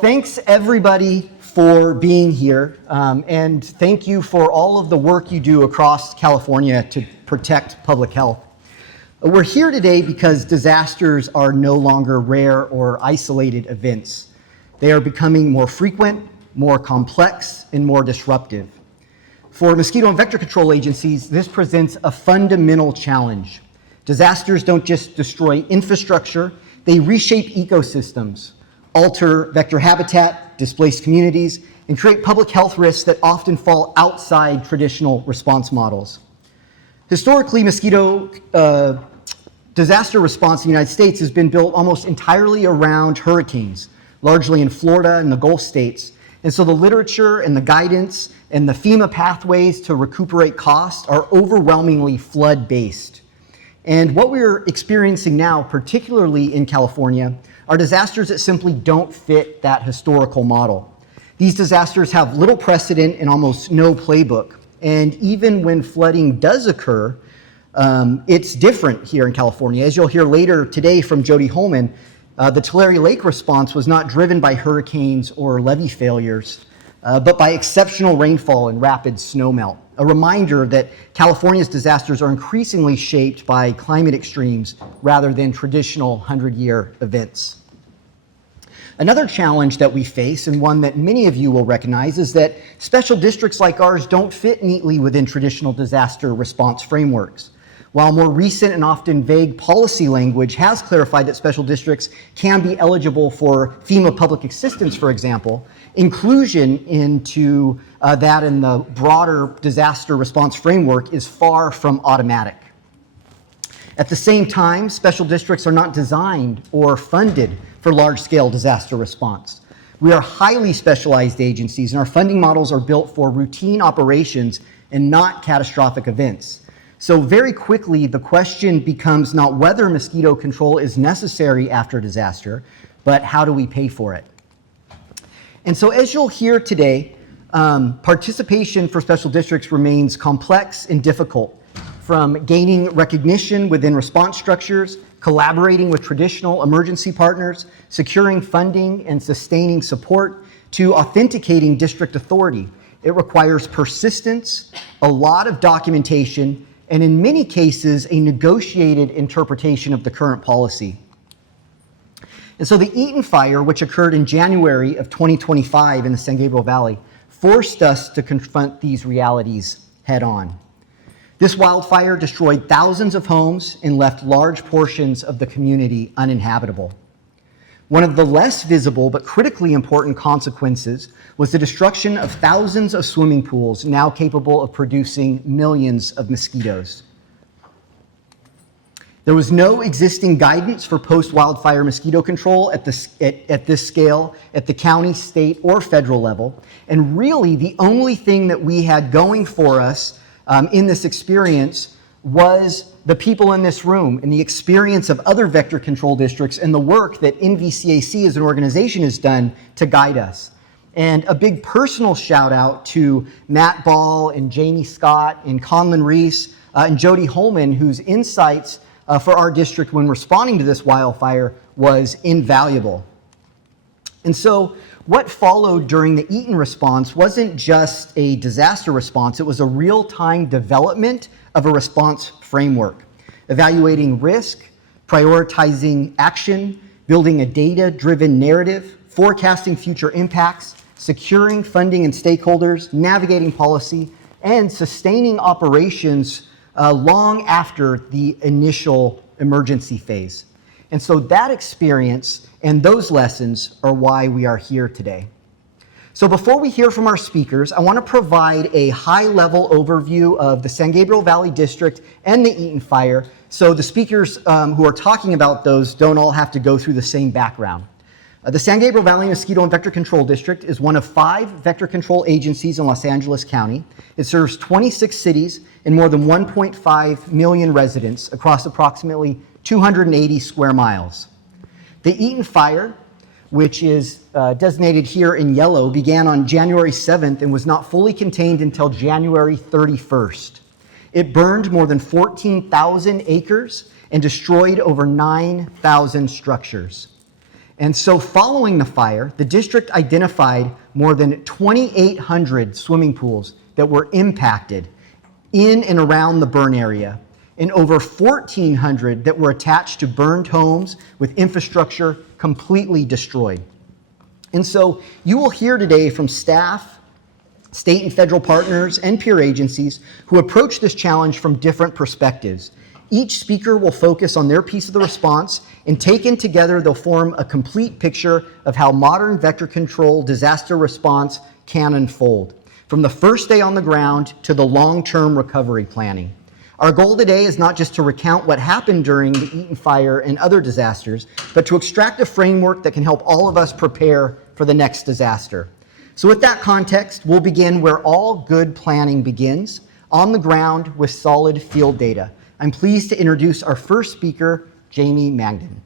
thanks everybody for being here, and thank you for all of the work you do across California to protect public health. We're here today because disasters are no longer rare or isolated events. They are becoming more frequent, more complex, and more disruptive. For mosquito and vector control agencies, this presents a fundamental challenge. Disasters don't just destroy infrastructure, they reshape ecosystems, alter vector habitat, displace communities, and create public health risks that often fall outside traditional response models. Historically, mosquito disaster response in the United States has been built almost entirely around hurricanes, largely in Florida and the Gulf states. And so the literature and the guidance and the FEMA pathways to recuperate costs are overwhelmingly flood-based. And what we're experiencing now, particularly in California, are disasters that simply don't fit that historical model. These disasters have little precedent and almost no playbook. And even when flooding does occur, it's different here in California. As you'll hear later today from Jody Holman, the Tulare Lake response was not driven by hurricanes or levee failures, but by exceptional rainfall and rapid snowmelt. A reminder that California's disasters are increasingly shaped by climate extremes rather than traditional 100-year events. Another challenge that we face, and one that many of you will recognize, is that special districts like ours don't fit neatly within traditional disaster response frameworks. While more recent and often vague policy language has clarified that special districts can be eligible for FEMA public assistance, for example, inclusion into that in the broader disaster response framework is far from automatic. At the same time, special districts are not designed or funded for large-scale disaster response. We are highly specialized agencies, and our funding models are built for routine operations and not catastrophic events. So very quickly, the question becomes not whether mosquito control is necessary after disaster, but how do we pay for it? And so as you'll hear today, participation for special districts remains complex and difficult, from gaining recognition within response structures, collaborating with traditional emergency partners, securing funding and sustaining support, to authenticating district authority. It requires persistence, a lot of documentation, and in many cases, a negotiated interpretation of the current policy. And so the Eaton fire, which occurred in January of 2025 in the San Gabriel Valley, forced us to confront these realities head on. This wildfire destroyed thousands of homes and left large portions of the community uninhabitable. One of the less visible but critically important consequences was the destruction of thousands of swimming pools now capable of producing millions of mosquitoes. There was no existing guidance for post-wildfire mosquito control at this scale, at the county, state, or federal level. And really, the only thing that we had going for us in this experience was the people in this room and the experience of other vector control districts and the work that MVCAC as an organization has done to guide us. And a big personal shout out to Matt Ball and Jamie Scott and Conlon Reese and Jody Holman, whose insights for our district when responding to this wildfire was invaluable. And so what followed during the Eaton response wasn't just a disaster response, it was a real-time development of a response framework, evaluating risk, prioritizing action, building a data-driven narrative, forecasting future impacts, securing funding and stakeholders, navigating policy, and sustaining operations long after the initial emergency phase. And so that experience and those lessons are why we are here today. So before we hear from our speakers, I want to provide a high-level overview of the San Gabriel Valley District and the Eaton Fire, so the speakers who are talking about those don't all have to go through the same background. The San Gabriel Valley Mosquito and Vector Control District is one of 5 vector control agencies in Los Angeles County. It serves 26 cities and more than 1.5 million residents across approximately 280 square miles. The Eaton Fire, which is designated here in yellow, began on January 7th and was not fully contained until January 31st. It burned more than 14,000 acres and destroyed over 9,000 structures. And so following the fire, the district identified more than 2,800 swimming pools that were impacted in and around the burn area, and over 1,400 that were attached to burned homes with infrastructure completely destroyed. And so you will hear today from staff, state and federal partners, and peer agencies who approach this challenge from different perspectives. Each speaker will focus on their piece of the response, and taken together, they'll form a complete picture of how modern vector control disaster response can unfold, from the first day on the ground to the long-term recovery planning. Our goal today is not just to recount what happened during the Eaton Fire and other disasters, but to extract a framework that can help all of us prepare for the next disaster. So with that context, we'll begin where all good planning begins, on the ground with solid field data. I'm pleased to introduce our first speaker, Jamie Magden.